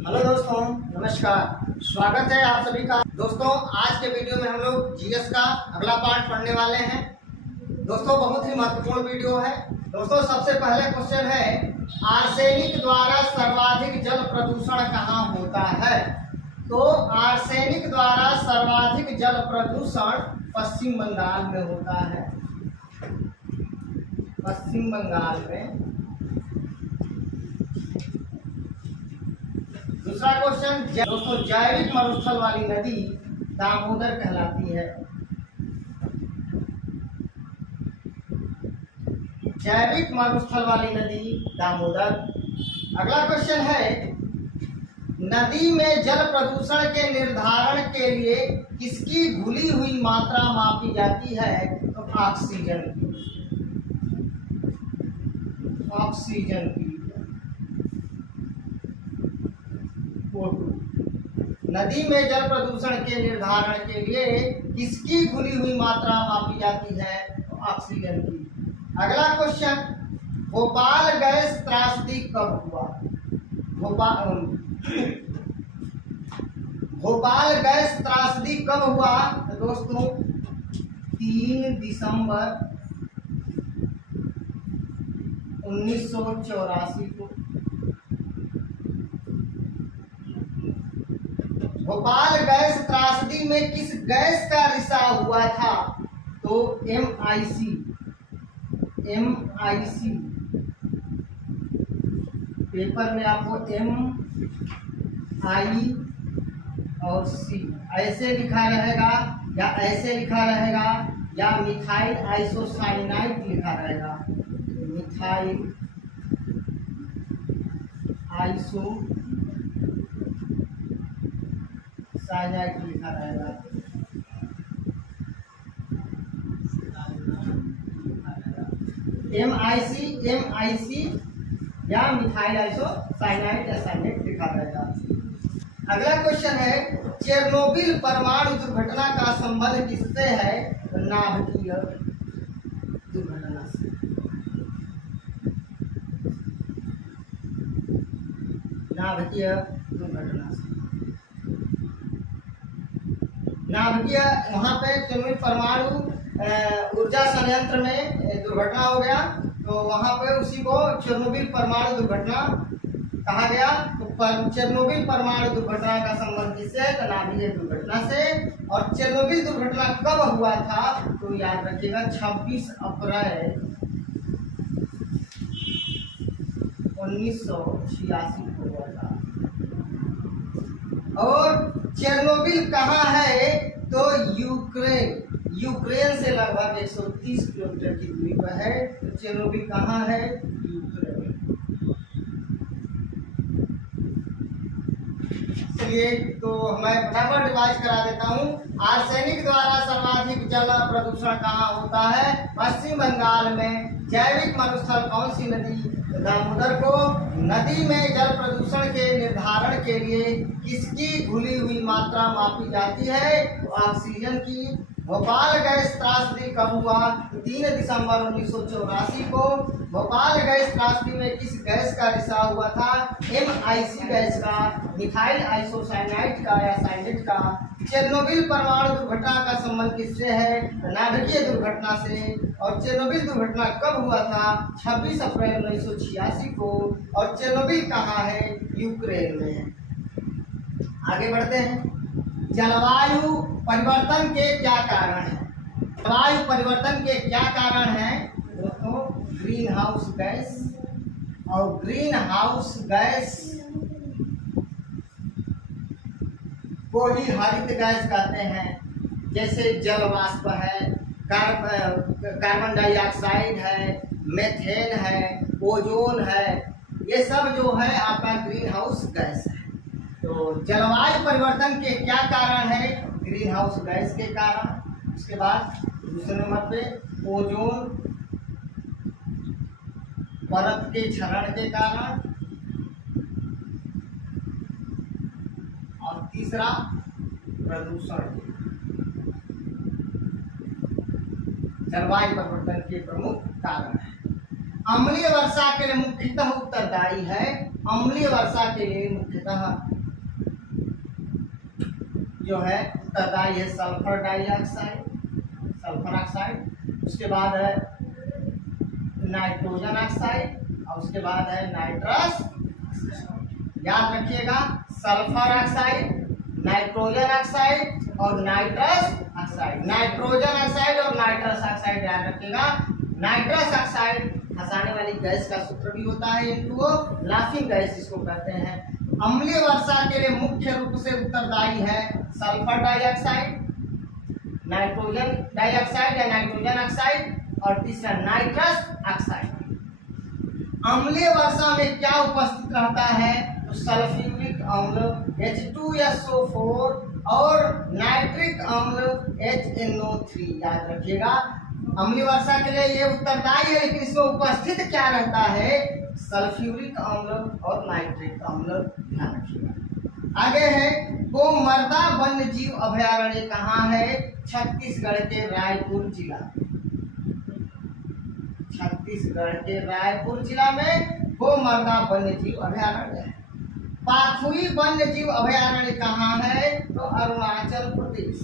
Hello दोस्तों, नमस्कार। स्वागत है आप सभी का। दोस्तों, आज के वीडियो में हम लोग जीएस का अगला पार्ट पढ़ने वाले हैं। दोस्तों, बहुत ही महत्वपूर्ण वीडियो है। दोस्तों, सबसे पहले क्वेश्चन है, आर्सेनिक द्वारा सर्वाधिक जल प्रदूषण कहाँ होता है? तो आर्सेनिक द्वारा सर्वाधिक जल प्रदूषण पश्चिम बंगाल में होता है। पश्चिम बंगाल में। दूसरा क्वेश्चन, दोस्तों, जैविक मरुस्थल वाली नदी दामोदर कहलाती है। जैविक मरुस्थल वाली नदी दामोदर। अगला क्वेश्चन है, नदी में जल प्रदूषण के निर्धारण के लिए किसकी घुली हुई मात्रा मापी जाती है? तो ऑक्सीजन की। ऑक्सीजन की नदी में जल प्रदूषण के निर्धारण के लिए किसकी घुली हुई मात्रा मापी जाती है? तो ऑक्सीजन की। अगला क्वेश्चन, भोपाल गैस त्रासदी कब हुआ? भोपाल गैस त्रासदी कब हुआ? तो दोस्तों, 3 दिसंबर 1984 को। भोपाल गैस त्रासदी में किस गैस का रिसाव हुआ था? तो MIC। पेपर में आपको MI और C ऐसे लिखा रहेगा या ऐसे लिखा रहेगा या मिथाइल आइसोसाइनाइड लिखा रहेगा। मिथाइल आइसो साइनाइड लिखा रहेगा। MIC या मिथाइल आइसोसाइनाइड या साइनाइड लिखा रहेगा। अगला क्वेश्चन है, चेरनोबिल परमाणु दुर्घटना का संबंध किससे है? नाभिकीय दुर्घटना से। नाभिकीय दुर्घटना से। नाभिकीय वहाँ पे चेरनोबिल परमाणु ऊर्जा संयंत्र में दुर्घटना हो गया, तो वहाँ पे उसी को चेरनोबिल परमाणु दुर्घटना कहा गया। तो चेरनोबिल परमाणु दुर्घटना का संबंध किससे? तो नाभिकीय दुर्घटना से। और चेरनोबिल दुर्घटना कब हुआ था? तो याद रखिएगा, 26 अप्रैल 1986 को हुआ था। और चेरनोबिल कहाँ है? तो यूक्रेन से लगभग 130 किलोमीटर की दूरी पर है। तो चेरनोबिल कहाँ है? यूक्रेन। चलिए, तो मैं फटाफट रिवाइज करा देता हूँ। आर्सेनिक द्वारा सर्वाधिक जल प्रदूषण कहाँ होता है? पश्चिम बंगाल में। जैविक मरुस्थल कौन सी नदी? दामोदर को। नदी में जल प्रदूषण के निर्धारण के लिए किसकी घुली हुई मात्रा मापी जाती है? तो ऑक्सीजन की। भोपाल गैस त्रासदी कब हुआ? 3 दिसंबर 1984 को। भोपाल गैस त्रासदी में किस गैस का रिसाव हुआ था? MIC गैस का, मिथाइल आइसोसाइनाइड का या साइनाइड का। चेरनोबिल परमाणु दुर्घटना का संबंध किससे है? नाभिकीय दुर्घटना से। और चेरनोबिल दुर्घटना कब हुआ था? 26 अप्रैल 1986 को। और चेरनोबिल कहाँ है? यूक्रेन में। आगे बढ़ते हैं। जलवायु परिवर्तन के क्या कारण हैं? जलवायु परिवर्तन के क्या कारण हैं? दोस्तों, ग्रीन हाउस गैस। और ग्रीन हाउस गैस को ही हरित गैस कहते हैं। जैसे जल वाष्प है, कार्बन डाइऑक्साइड है, मेथेन है, ओजोन है, ये सब जो है आपका ग्रीन हाउस गैस है। तो जलवायु परिवर्तन के क्या कारण है? ग्रीन हाउस गैस के कारण। उसके बाद दूसरे नंबर पे ओजोन परत के क्षरण के कारण। और तीसरा प्रदूषण। जलवायु परिवर्तन के प्रमुख कारण है। अम्लीय वर्षा के लिए मुख्यतः उत्तरदायी है। अम्लीय वर्षा के लिए मुख्यतः जो है उत्तरदायी है सल्फर डाइऑक्साइड, सल्फर ऑक्साइड। उसके बाद है नाइट्रोजन ऑक्साइड और उसके बाद है नाइट्रस। याद रखिएगा, सल्फर ऑक्साइड, नाइट्रोजन ऑक्साइड और नाइट्रस ऑक्साइड। नाइट्रोजन ऑक्साइड और नाइट्रस ऑक्साइड याद रखिएगा। नाइट्रस ऑक्साइड हंसाने वाली गैस का सूत्र भी होता है N2O, लाफिंग गैस जिसको कहते हैं। अम्लीय वर्षा के लिए मुख्य रूप से उत्तरदायी है सल्फर डाइऑक्साइड, नाइट्रोजन डाइऑक्साइड या नाइट्रोजन ऑक्साइड और तीसरा नाइट्रस ऑक्साइड। अम्लीय वर्षा में क्या उपस्थित रहता है? तो सल्फ्यूरिक अम्ल H2SO4 और नाइट्रिक अम्ल HNO3। याद रखिएगा, अम्लीय वर्षा के लिए ये उत्तरदायी है, लेकिन इसमें उपस्थित क्या रहता है? सल्फ्यूरिक अम्ल और नाइट्रिक अम्ल। ध्यान रखिएगा। आगे है गोमर्दा वन्य जीव अभयारण्य कहाँ है? छत्तीसगढ़ के रायपुर जिला। छत्तीसगढ़ के रायपुर जिला में गोमर्दा वन्य जीव अभयारण्य है। पाखुई वन्य जीव अभयारण्य कहाँ है? तो अरुणाचल प्रदेश।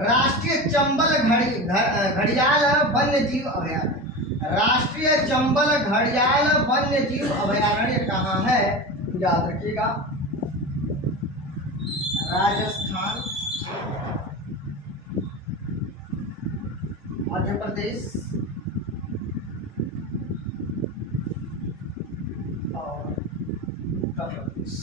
राष्ट्रीय चंबल घड़ियाल वन्य जीव अभयारण्य, राष्ट्रीय चंबल घड़ियाल वन्य जीव अभयारण्य कहाँ है? याद रखिएगा, राजस्थान, मध्य प्रदेश और उत्तर प्रदेश।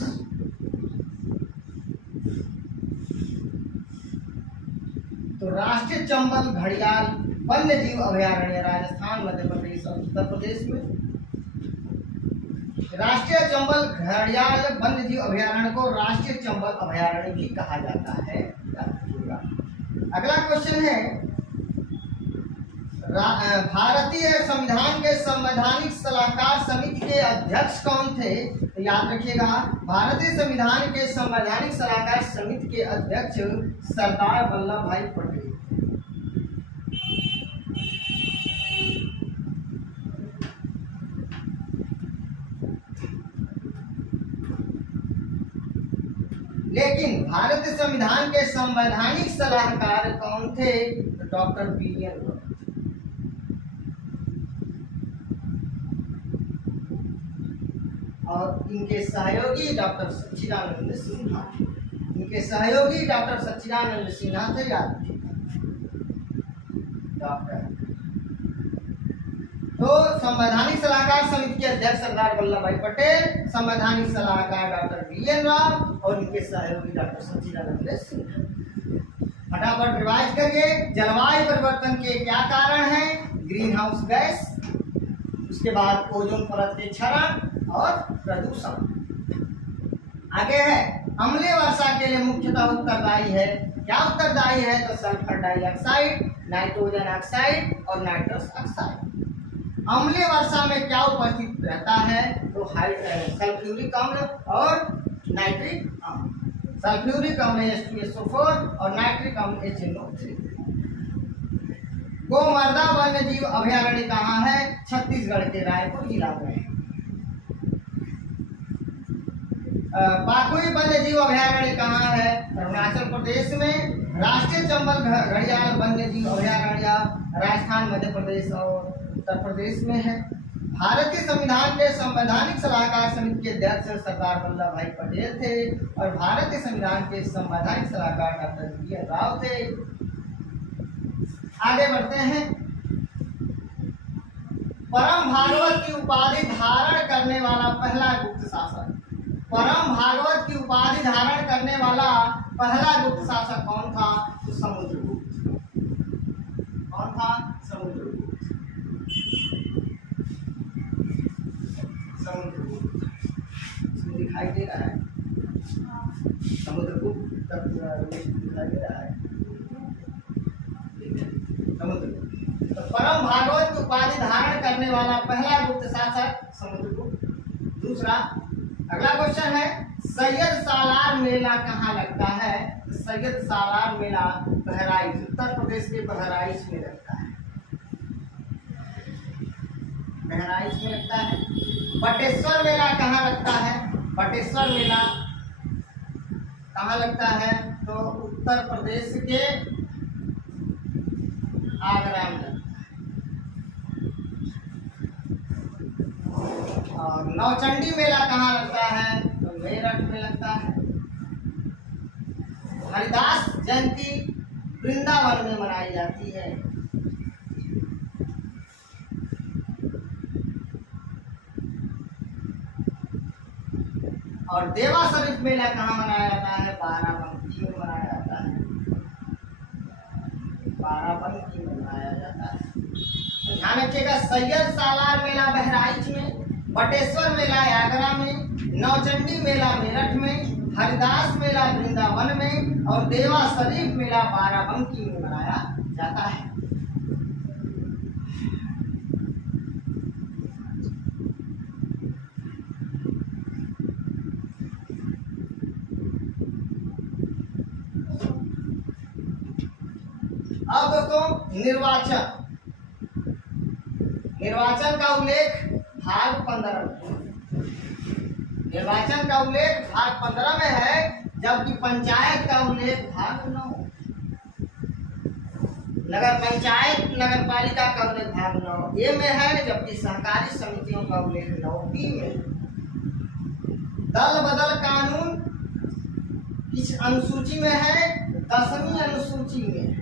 तो राष्ट्रीय चंबल घड़ियाल वन्य जीव अभयारण्य राजस्थान, मध्य प्रदेश और उत्तर प्रदेश में। राष्ट्रीय चंबल घड़ियाल वन्य जीव अभयारण्य को राष्ट्रीय चंबल अभयारण्य भी कहा जाता है। अगला क्वेश्चन है, भारतीय संविधान के संवैधानिक सलाहकार समिति के अध्यक्ष कौन थे? तो याद रखिएगा, भारतीय संविधान के संवैधानिक सलाहकार समिति के अध्यक्ष सरदार वल्लभ भाई पटेल। लेकिन भारतीय संविधान के संवैधानिक सलाहकार कौन थे? तो डॉक्टर BN रॉय। और इनके सहयोगी डॉक्टर सच्चिदानंद सिन्हा। इनके सहयोगी डॉक्टर सच्चिदानंद सिन्हा थे। याद रखिएगा डॉक्टर। तो संवैधानिक सलाहकार समिति के अध्यक्ष सरदार वल्लभ भाई पटेल, संवैधानिक सलाहकार डॉक्टर BN राव और इनके सहयोगी डॉक्टर सच्चिदानंद सिन्हा। फटाफट रिवाइज करिए। जलवायु परिवर्तन के क्या कारण हैं? ग्रीन हाउस गैस, उसके बाद ओजोन परत के क्षरण और प्रदूषण। आगे है अम्लीय वर्षा के लिए मुख्यतः उत्तरदायी है, क्या उत्तरदायी है? तो सल्फर डाइऑक्साइड, नाइट्रोजन ऑक्साइड और नाइट्रस ऑक्साइड। अम्लीय वर्षा में क्या उपस्थित रहता है? तो सल्फ्यूरिक अम्ल और नाइट्रिक अम्ल। सल्फ्यूरिक अम्ल H2SO4 और नाइट्रिक अम्ल HNO3। गोमर्दा वन्य जीव अभयारण्य कहाँ है? छत्तीसगढ़ के रायपुर जिला में। पाखुई वन्य जीव अभयारण्य कहाँ है? अरुणाचल प्रदेश में। राष्ट्रीय चंबल घड़ियाल वन्य जीव अभयारण्य राजस्थान, मध्य प्रदेश और उत्तर प्रदेश में है। भारतीय संविधान के संवैधानिक सलाहकार समिति के अध्यक्ष सरदार वल्लभ भाई पटेल थे और भारतीय संविधान के संवैधानिक सलाहकार डॉक्टर BN राव थे। आगे बढ़ते हैं। परम भागवत की उपाधि धारण करने वाला पहला गुप्त शासक। परम भागवत की उपाधि धारण करने वाला पहला गुप्त शासक कौन था? तो समुद्रगुप्त। कौन था? समुद्रगुप्त। समुद्रगुप्त दिखाई दे रहा है, समुद्रगुप्त दिखाई दे रहा है। समुद्रगुप्त तो परम भागवत की उपाधि धारण करने वाला पहला गुप्त शासक समुद्रगुप्त। दूसरा अगला क्वेश्चन है, सैयद सालार मेला कहाँ लगता है? सैयद सालार मेला बहराइच, उत्तर प्रदेश के बहराइच में लगता है। बहराइच में लगता है। बटेश्वर मेला कहाँ लगता है? बटेश्वर मेला कहाँ लगता है? तो उत्तर प्रदेश के आगरा में लगता है। और नौचंडी मेला कहाँ लगता है? तो मेरठ में लगता है। हरिदास जयंती वृंदावन में मनाई जाती है। और देवा शरीफ मेला कहाँ मनाया जाता है? बाराबंकी में मनाया जाता है। बाराबंकी में मनाया जाता है। तो ध्यान रखिएगा, सैयद सालार मेला बहराइच में, बटेश्वर मेला आगरा में, नौचंडी मेला मेरठ में, हरिदास मेला वृंदावन में और देवा शरीफ मेला बाराबंकी में मनाया जाता है। अब दोस्तों निर्वाचन का उल्लेख भाग 15 में। निर्वाचन का उल्लेख भाग 15 में है, जबकि पंचायत का उल्लेख भाग 9। नगर पंचायत नगर पालिका का उल्लेख भाग 9A में है, जबकि सहकारी समितियों का उल्लेख 9B में। दल बदल कानून किस अनुसूची में है? 10वीं अनुसूची में है।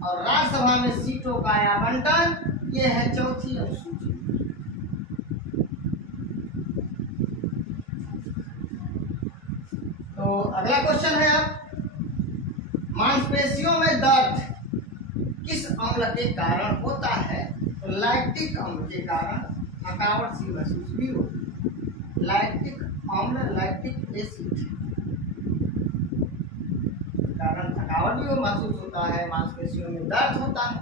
और राज्यसभा में सीटों का आवंटन ये है 4थी अनुसूची। तो अगला क्वेश्चन है, अब मांसपेशियों में दर्द किस अम्ल के कारण होता है? तो लैक्टिक अम्ल के कारण थकावट सी महसूस भी होती है। लैक्टिक अम्ल, लैक्टिक एसिड कारण थकावट भी महसूस होता है, मांसपेशियों में दर्द होता है।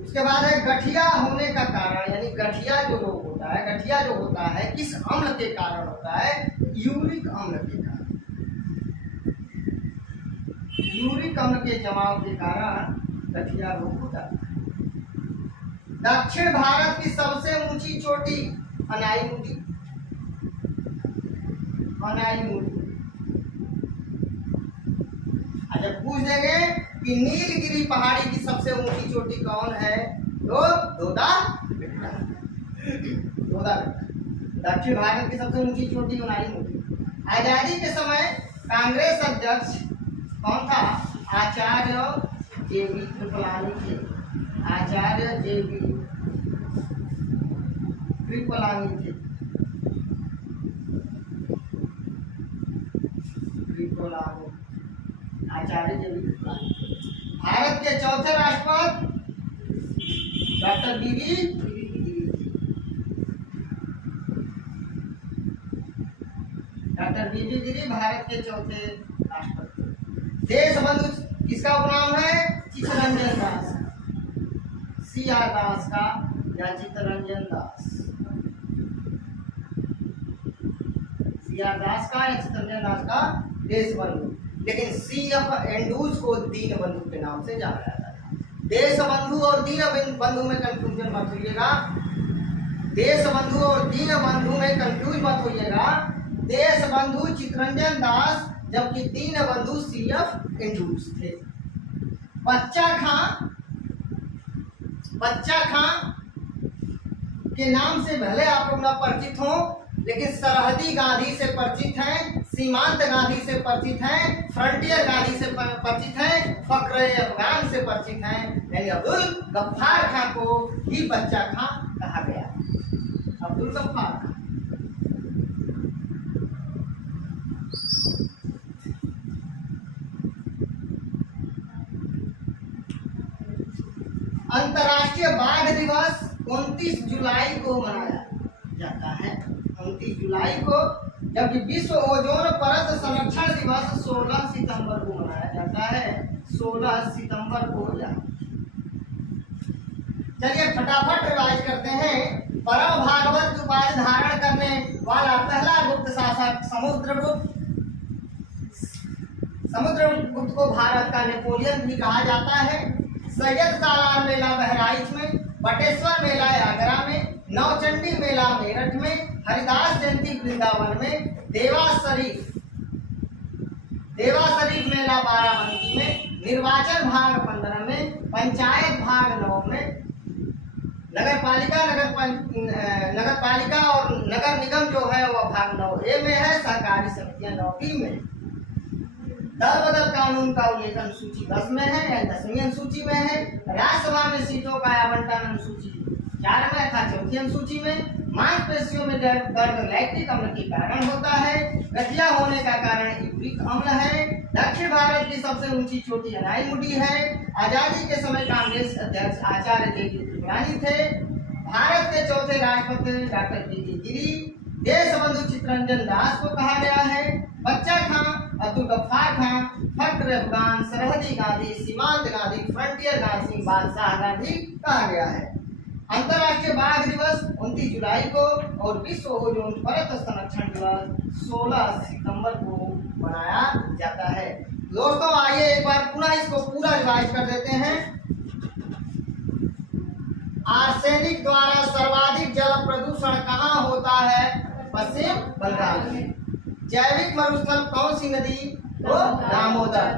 उसके बाद है गठिया होने का कारण, यानी गठिया जो रोग होता है, गठिया जो होता है किस अम्ल के कारण होता है? यूरिक अम्ल के कारण। यूरिक अम्ल के जमाव के कारण गठिया रोग होता है। दक्षिण भारत की सबसे ऊंची चोटी अनाईमुदी। अनाईमुदी जब पूछ देंगे कि नीलगिरी पहाड़ी की सबसे ऊंची चोटी कौन है? तो दोदा बेटा। दोदा बेटा। दक्षिण भारत की सबसे ऊंची चोटी अनाईमुदी। आजादी के समय कांग्रेस अध्यक्ष कौन था? आचार्य JB कृपलानी थे। आचार्य JB कृपलानी थे। कृपलानी आचार्य JB कृपलानी। भारत के चौथे राष्ट्रपति डॉक्टर बीबी गिरी भारत के चौथे राष्ट्रपति। देश बंधु किसका उपनाम है? चित्तरंजन दास। CR दास का या चित्तरंजन दास? CR दास का या चित्तरंजन दास का देश बंधु। लेकिन CF एंड्रूज को दीन बंधु के नाम से जाना जाता है। देश बंधु और दीन बंधु में कंफ्यूजन मत होइएगा। देश बंधु और दीन बंधु में कंफ्यूज मत होइएगा। देश बंधु चित्तरंजन दास, जबकि दीन बंधु CF एंड्रूज थे। बच्चा खां के नाम से भले आप लोग न परिचित हो, लेकिन सरहदी गांधी से परिचित हैं, सीमांत गांधी से परिचित हैं, फ्रंटियर गांधी से परिचित हैं, फक्र अफगान से परिचित हैं। यानी अब्दुल गफ्फार खां को ही बच्चा खां कहा गया। अब्दुल गफ्फार खां। अंतर्राष्ट्रीय बाघ दिवस 29 जुलाई को मनाया जाता है। 29 जुलाई को, जबकि विश्व ओजोन परत संरक्षण दिवस 16 सितंबर को मनाया जाता है। 16 सितंबर को। चलिए फटाफट रिवाइज करते हैं। परम भागवत की उपाधि धारण करने वाला पहला गुप्त शासक समुद्रगुप्त। समुद्रगुप्त को भारत का नेपोलियन भी कहा जाता है। सैयद सालार मेला बहराइच में, बटेश्वर मेला आगरा में, नौचंडी मेला मेरठ में, हरिदास जयंती वृंदावन में, देवा शरीफ मेला बाराबंकी में, निर्वाचन भाग 15 में, पंचायत भाग 9 में, नगर पालिका और नगर निगम जो है वह भाग 9A में है, सहकारी समितियां 9B में। दल बदल कानून का उल्लेख अनुसूची 10 में है या 10वीं अनुसूची में है। राज्यसभा में सीटों का आवंटन अनुसूची 4 में था 4थी अनुसूची में। मांसपेशियों में दर्द लैक्टिक अम्ल के कारण होता है। गठिया होने का कारण यूरिक अम्ल है। दक्षिण भारत की सबसे ऊंची चोटी अनाईमुडी है। आजादी के समय कांग्रेस अध्यक्ष आचार्य देवी त्रिवेणी थे। भारत के चौथे राष्ट्रपति डॉक्टर बी.डी. गिरी। देश बंधु चित्तरंजन दास को कहा गया है। बच्चा खां, अब्दुल गफ्फार खां, फख्र अफगान, सरहदी गांधी, सीमांत गांधी, फ्रंटियर गांधी, बादशाह गांधी कहा गया है। अंतर्राष्ट्रीय बाघ दिवस 29 जुलाई को और विश्व ओजोन परत संरक्षण दिवस 16 सितंबर को मनाया जाता है। दोस्तों आइए एक बार पुनः इसको पूरा रिवाइज कर देते हैं। आर्सेनिक द्वारा सर्वाधिक जल प्रदूषण कहाँ होता है? पश्चिम बंगाल में। जैविक मरुस्थल कौन सी नदी? तो दामोदर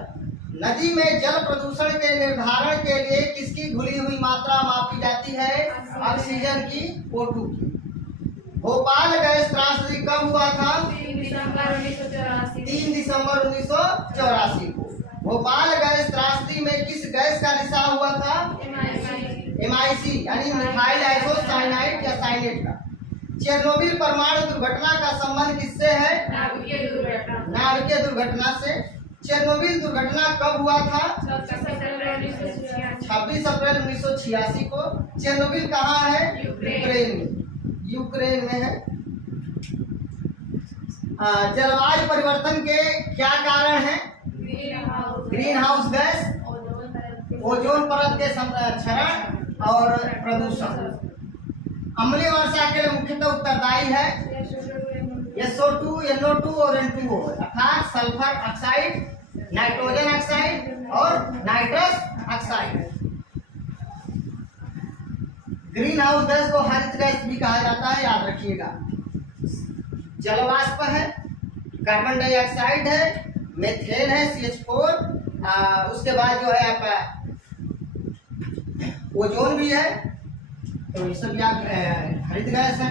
नदी में जल प्रदूषण के निर्धारण के लिए किसकी घुली हुई मात्रा मापी जाती है? ऑक्सीजन की, O2 की। भोपाल गैस त्रासदी कब हुआ था? 3 दिसंबर 1984 को। भोपाल गैस त्रासदी में किस गैस का रिसाव हुआ था? MIC यानी मिथाइल आइसोसाइनाइड या साइनेट का। चेरनोबिल परमाणु दुर्घटना का संबंध किससे है? नाभिकीय दुर्घटना से। चेरनोबिल दुर्घटना कब हुआ था? 26 अप्रैल 1986 को। चेरनोबिल कहाँ है? यूक्रेन में है। जलवायु परिवर्तन के क्या कारण हैं? ग्रीन हाउस गैस, ओजोन परत के क्षरण और प्रदूषण। अम्लीय वर्षा के लिए मुख्यतः उत्तरदायी है SO2, NO2 और N2O अर्थात सल्फर ऑक्साइड, नाइट्रोजन ऑक्साइड और nitrous oxide. Green house gas को हरित गैस भी कहा जाता है, याद रखिएगा। जलवाष्प है, कार्बन डाइऑक्साइड है, मेथेन है CH4, उसके बाद जो है आपका ओजोन भी है, तो ये सब याद हरित गैस है।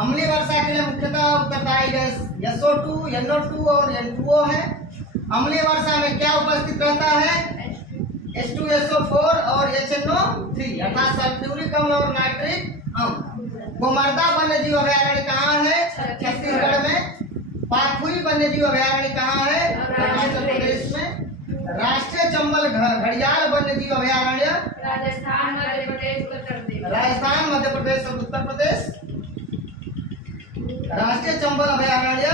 अम्लीय वर्षा के लिए मुख्यतः उत्तरदायी गैस SO2, NO2 और N2O है। अम्लीय वर्षा में क्या उपस्थित रहता है? H2SO4 और HNO3 अर्थात सल्फ्यूरिक अम्ल और नाइट्रिक अम्ल। गोमर्दा वन्यजीव अभयारण्य कहाँ है? छत्तीसगढ़ में। पाखुई वन्यजीव अभयारण्य कहाँ है? अरुणाचल प्रदेश में। राष्ट्रीय चंबल घड़ियाल वन्यजीव अभयारण्य राजस्थान, मध्य प्रदेश और उत्तर प्रदेश। राष्ट्रीय चंबल अभयारण्य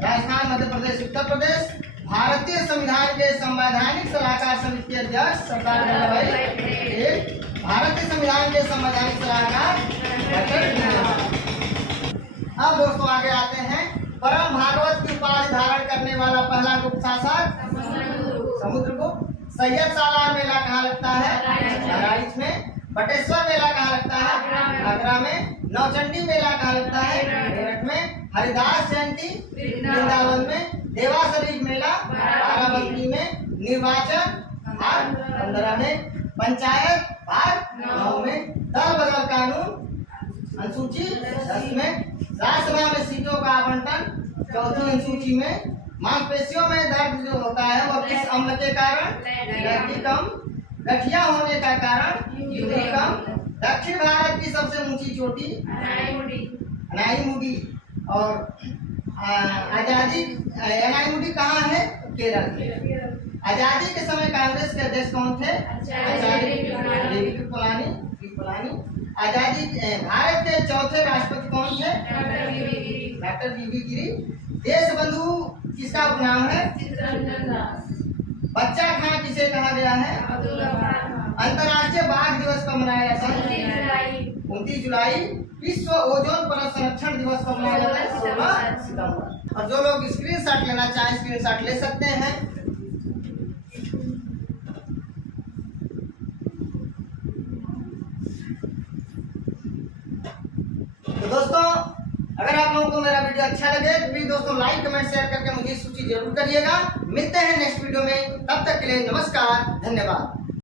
राजस्थान, मध्य प्रदेश, उत्तर प्रदेश। भारतीय संविधान के संवैधानिक सलाहकार समिति के अध्यक्ष सरदार वल्लभ भाई पटेल। भारतीय संविधान के संवैधानिक सलाहकार अब दोस्तों आगे आते हैं। परम भागवत की उपाधि धारण करने वाला पहला गुप्त शासक समुद्रगुप्त। सैयद सालार मेला कहाँ लगता है? बहराइच में। बटेश्वर मेला कहाँ लगता है? आगरा में। नौचंडी मेला कहाँ लगता है? मेरठ में। हरिदास जयंती वृंदावन में। देवा शरीफ मेला बाराबंकी में। निर्वाचन भाग 15 में। पंचायत भाग 9 में। दल बदल कानून अनुसूची 10 में। राज्यसभा में सीटों का आवंटन 4थी अनुसूची में। मांसपेशियों में दर्द जो होता है वह किस अम्ल के कारण? लैक्टिक अम्ल। गठिया होने का कारण यूरिक अम्ल। दक्षिण भारत की सबसे ऊंची चोटी अनाईमुडी। और आजादी अनाईमुडी कहाँ है? केरल में। आजादी के समय कांग्रेस के अध्यक्ष कौन थे? आचार्य कृपलानी। आजादी भारत के चौथे राष्ट्रपति कौन थे? Doctor B D. Giri. Deshbandhu किसका उपनाम है? बच्चा खां किसे कहा गया है? अंतर्राष्ट्रीय बाघ दिवस कब मनाया जाता है? 29 जुलाई। विश्व ओजोन परत संरक्षण दिवस कब मनाया जाता है? 16 सितंबर। और जो लोग स्क्रीनशॉट लेना चाहें स्क्रीनशॉट ले सकते हैं। अगर आप लोगों को मेरा वीडियो अच्छा लगे तो प्लीज दोस्तों लाइक कमेंट शेयर करके मुझे सूची जरूर करिएगा। मिलते हैं नेक्स्ट वीडियो में, तब तक के लिए नमस्कार, धन्यवाद।